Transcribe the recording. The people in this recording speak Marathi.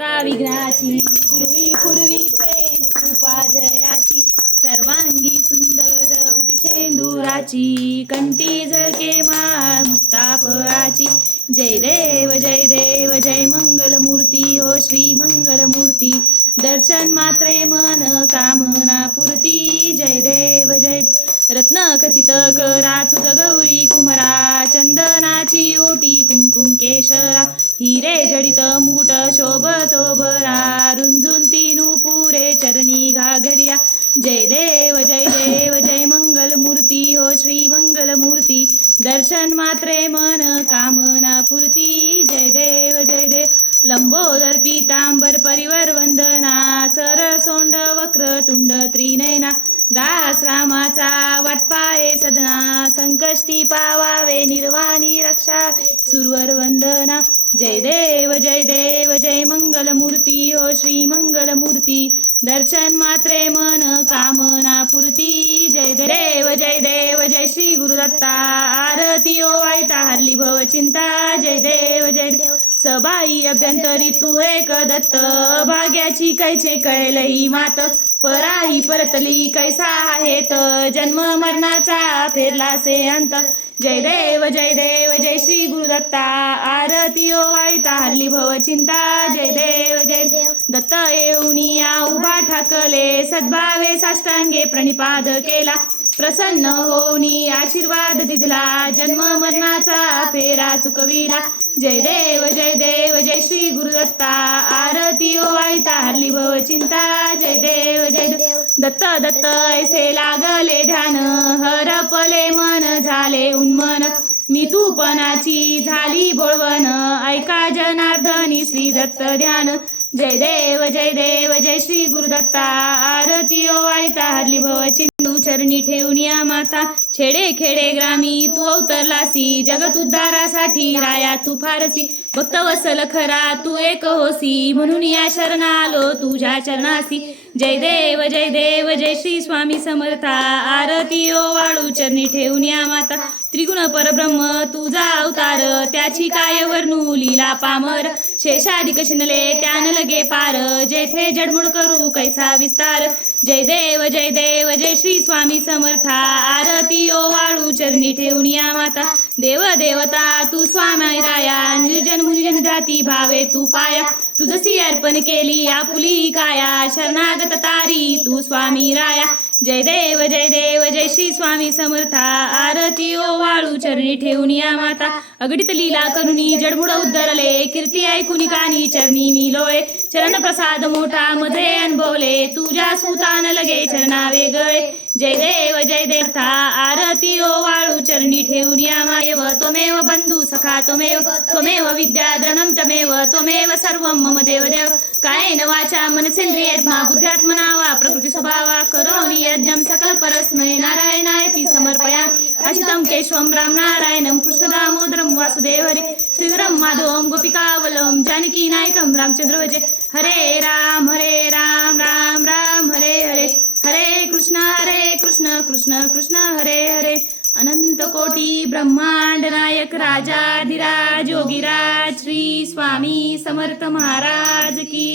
ता पूर्वी पूर्वी प्रेम कृपा जयाची सर्वांगी सुंदर उटिशेंदुराची कंटी झळके माळ जय देव जय देव जय मंगलमूर्ती हो श्री मंगलमूर्ती. दर्शन मात्रे मन कामना पूर्ती. जय देव जय रत्न खचित करा तुझ गौरी कुमरा चंदनाची ओटी कुमकुम केशरा. हिरे जडित मुकुट शोभतोबरा रुंजून तीनू पुरे चरणी घागरिया जय देव जय देव जय मंगल मूर्ती हो श्री मंगल मूर्ती दर्शन मात्रे मन कामना पूर्ती। जय देव जय देव। लंबोदर पीतांबर परिवर वंदना। सर सोंड वक्र तुंड त्रिनयना। दास रामाचा वाटपाये सदना। संकष्टी पावावे निर्वाणी रक्षा सुरवर वंदना। जय देव जय देव जय मंगल मूर्ती हो श्री मंगल मूर्ती दर्शन मात्रे मन कामना पूर्ती. जय देव जय देव जय श्री गुरुदत्ता. आरती ओ वाईता हरली भव चिंता. जय देव जय देव. सबाई अभ्यंतरी तू एक दत्त. भाग्याची कैचे कळलही मात. पराही परतली कैसा आहेत जन्म मरणाचा फेरला से अंत. जय देव जय देव जय श्री गुरुदत्ता आरती ओ वाईता हल्ली भव चिंता. जय देव जय देव. दत्त येऊनिया उभा ठाकले. सद्भावे साष्टांगे प्रणिपाद केला. प्रसन्न होनी आशीर्वाद दिदला. जन्म मरणाचा फेरा चुकविला जय देव जय देव जय श्री गुरुदत्ता. आरती ओ वाईता हरली भव चिंता. जय देव जय दत्त दत्त ऐसे लागले ध्यान. हरपले मन झाले उन्मन. मी तूपणाची झाली बोळवण. ऐका जनार्दनी श्री दत्त ध्यान. जय देव जय देव जय श्री गुरुदत्ता. आरती ओ वाईता हरली भव चिंता. चरणी ठेवून या माता. छेडे खेडे ग्रामी तू अवतरलासी. जगत उद्धारासाठी राया तू फारसी. भक्त वसल खरा तू एक होसी. म्हणून या शरण आलो तुझ्या चरणासी. जय देव जय देव जय श्री स्वामी समर्था. आरती ओ वाळू चरणी ठेवून या माता. त्रिगुण परब्रह्म तुझा अवतार. त्याची काय वर्णू लीला पामर. शेषाधिक शिनले त्यान लगे पार. जेथे जडमुड करू कैसा विस्तार. जय देव जय देव जय श्री स्वामी समर्था आरती ओ वाळू चरणी ठेवून या माता. देव देवता तू स्वामी राया. निर्जन मुनिजन जाती भावे तू पाया. तुझसी अर्पण केली आपुली काया. शरणागत तारी तू स्वामी राया. जय देव जय देव जय श्री स्वामी समर्था. आरती ओ वाळू चरणी ठेवून या माता. अगडित लीला करुणी जडबुड उद्धरले. कीर्ती ऐकून कानी चरणी मी चरण प्रसाद मोठा मध्ये अनुभवले. तुझ्या सुतान लगे चरणावे वेगळे जय देव जय देवता आरती ओ वाळू चरणी ठेवून या मायव. त्वमेव बंधू सखा त्वमेव त्वमेव विद्याधनं तमेव त्वमेव सर्व मम देव देव कायेन वाचा मनसेंद्रियत्मा बुद्ध्यात्मना वा प्रकृती स्वभावा करोमि यज्ञं सकल परस्मै नारायणायति समर्पयामि. अशितं केशवं राम नारायणं कृष्णदामोदरं वासुदेव हरे श्रीधरं माधवं गोपिकावलं जानकी नायकं रामचंद्र भजे हरे राम हरे राम राम ब्रह्मांड नायक राजाधिराज योगीराज श्री स्वामी समर्थ महाराज की